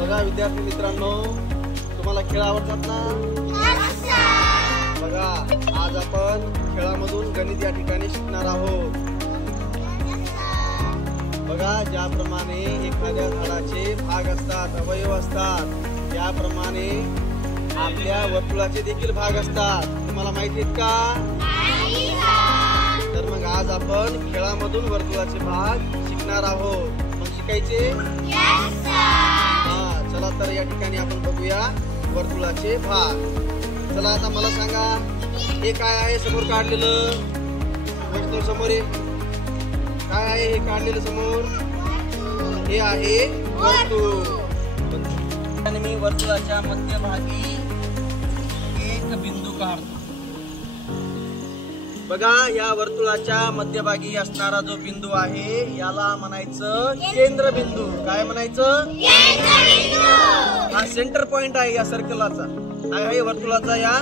बघा विद्यार्थी मित्रांनो, तुम्हाला खेळ आवडतात ना? बघा आज आपण खेळामधून गणित या ठिकाणी शिकणार आहोत. बघा ज्याप्रमाणे एखाद्या झाडाचे भाग असतात, अवयव असतात, त्याप्रमाणे आपल्या वर्तुळाचे देखील भाग असतात. तुम्हाला माहिती आहेत का? तर मग आज आपण खेळामधून वर्तुळाचे भाग शिकणार आहोत. मग शिकायचे? चला तर या ठिकाणी आपण बघूया वर्तुळाचे भाग. चला आता मला सांगा, हे काय आहे समोर काढलेलं? वैष्णव समोर काय आहे हे काढलेलं समोर? हे आहे वर्तुळ. आणि मी वर्तुळाच्या मध्यभागी एक बिंदू काढतो. बघा या वर्तुळाच्या मध्यभागी असणारा जो बिंदू आहे याला म्हणायचं केंद्रबिंदू. काय म्हणायचं? हा सेंटर पॉइंट आहे या सर्कलाचा, आहे वर्तुळाचा या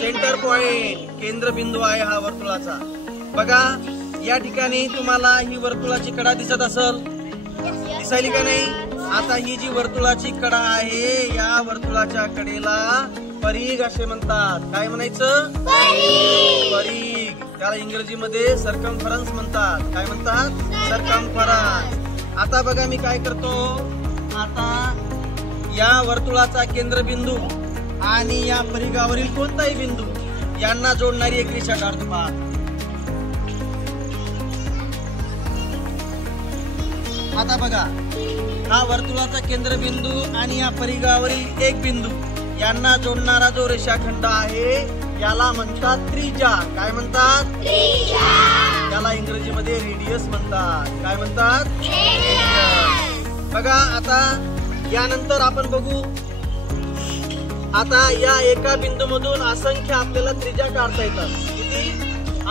सेंटर पॉइंट, केंद्रबिंदू आहे हा वर्तुळाचा. बघा या ठिकाणी तुम्हाला ही वर्तुळाची कडा दिसत असेल, दिसायली का नाही? आता ही जी वर्तुळाची कडा आहे या वर्तुळाच्या कडेला परिघ असे म्हणतात. काय म्हणायचं? परिघ. त्याला इंग्रजीमध्ये सर्कम्फरन्स म्हणतात. काय म्हणतात? सर्कम्फरन्स. आता बघा मी काय करतो, आता या वर्तुळाचा केंद्रबिंदू आणि या परिघावरील कोणताही बिंदू यांना जोडणारी एक रेषा काढतो. पहा आता बघा, हा वर्तुळाचा केंद्रबिंदू आणि या परिघावरील एक बिंदू यांना जोडणारा जो रेषाखंड आहे याला म्हणतात त्रिज्या. काय म्हणतात? त्याला इंग्रजीमध्ये रेडियस म्हणतात. काय म्हणतात? बघा आता यानंतर आपण बघू, आता या एका बिंदू मधून असंख्य आपल्याला त्रिज्या काढता येतात. किती?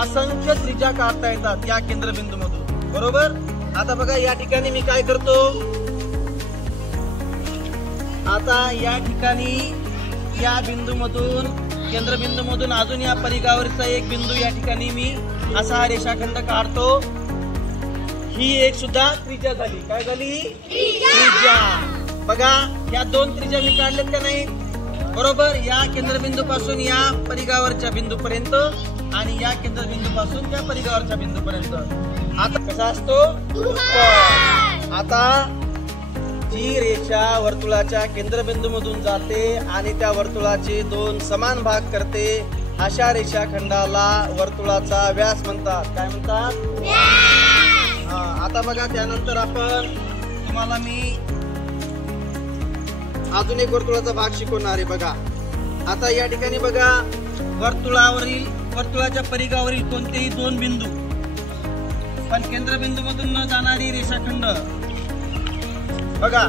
असंख्य त्रिज्या काढता येतात या केंद्रबिंदू मधून, बरोबर? आता बघा या ठिकाणी मी काय करतो, आता या ठिकाणी या बिंदू मधून, केंद्रबिंदू मधून अजून या परिघावरचा एक बिंदू या ठिकाणी मी असा हा रेषाखंड काढतो. ही एक सुद्धा त्रिज्या झाली. काय झाली? त्रिज्या. बघा या दोन त्रिज्या मी काढल्यात का नाही? बरोबर. या केंद्रबिंदू पासून या परिघावरच्या बिंदू पर्यंत आणि या केंद्रबिंदू पासून त्या परिघावरच्या बिंदू पर्यंत. आता कसा असतो? आता जी रेषा वर्तुळाच्या केंद्रबिंदू मधून जाते आणि त्या वर्तुळाचे दोन समान भाग करते अशा रेषाखंडाला वर्तुळाचा व्यास म्हणतात. काय म्हणतात? आता बघा त्यानंतर आपण तुम्हाला मी अजून एक वर्तुळाचा भाग शिकवणार आहे. बघा आता या ठिकाणी बघा वर्तुळाच्या परिघावरील कोणतेही दोन बिंदू पण केंद्रबिंदू मधून न जाणारी रेषाखंड. बघा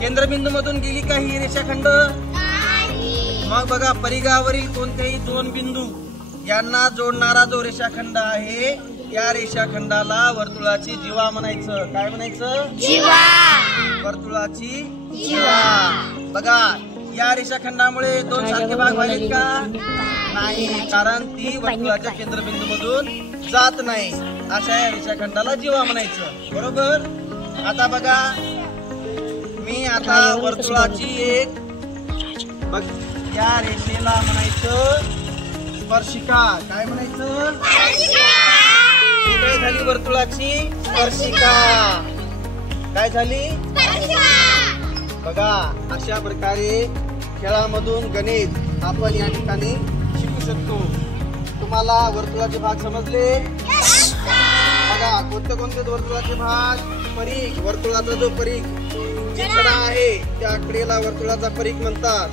केंद्रबिंदू मधून गेली का ही रेषाखंड? मग बघा परिघावरील कोणतेही दोन बिंदू यांना जोडणारा जो रेषाखंड आहे या रेषाखंडाला वर्तुळाची जीवा म्हणायचं. काय म्हणायचं? जीवा. वर्तुळाची जीवा. बघा या रेषाखंडामुळे दोन सारखे भाग व्हायचे का? नाही, कारण ती वर्तुळाच्या केंद्रबिंदू मधून जात नाही. अशा या रेषाखंडाला जीवा म्हणायचं, बरोबर? आता बघा मी आता वर्तुळाची एक या रेषेला म्हणायचं स्पर्शिका. काय म्हणायचं? ही काय झाली? वर्तुळाची स्पर्शिका. काय झाली? बघा अशा प्रकारे खेळामधून गणित आपण या ठिकाणी शिकू शकतो. तुम्हाला वर्तुळाचे भाग समजले? बघा कोणते कोणते वर्तुळाचे भाग? परिघ. वर्तुळाचा जो परिघ जी कडा आहे त्या कडेला वर्तुळाचा परिघ म्हणतात.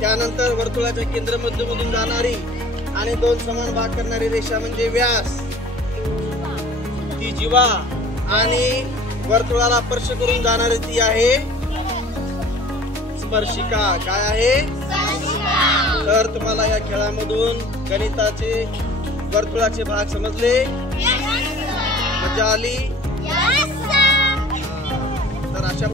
त्यानंतर वर्तुळाच्या केंद्रबिंदू मधून जाणारी आणि दोन समान भाग करणारी रेषा म्हणजे व्यास, ती जीवा. आणि वर्तुळाला स्पर्श करून जाणारी ती आहे स्पर्शिका. काय आहे? तर तुम्हाला या खेळामधून गणिताचे वर्तुळाचे भाग समजले? मजा आली? तर अशा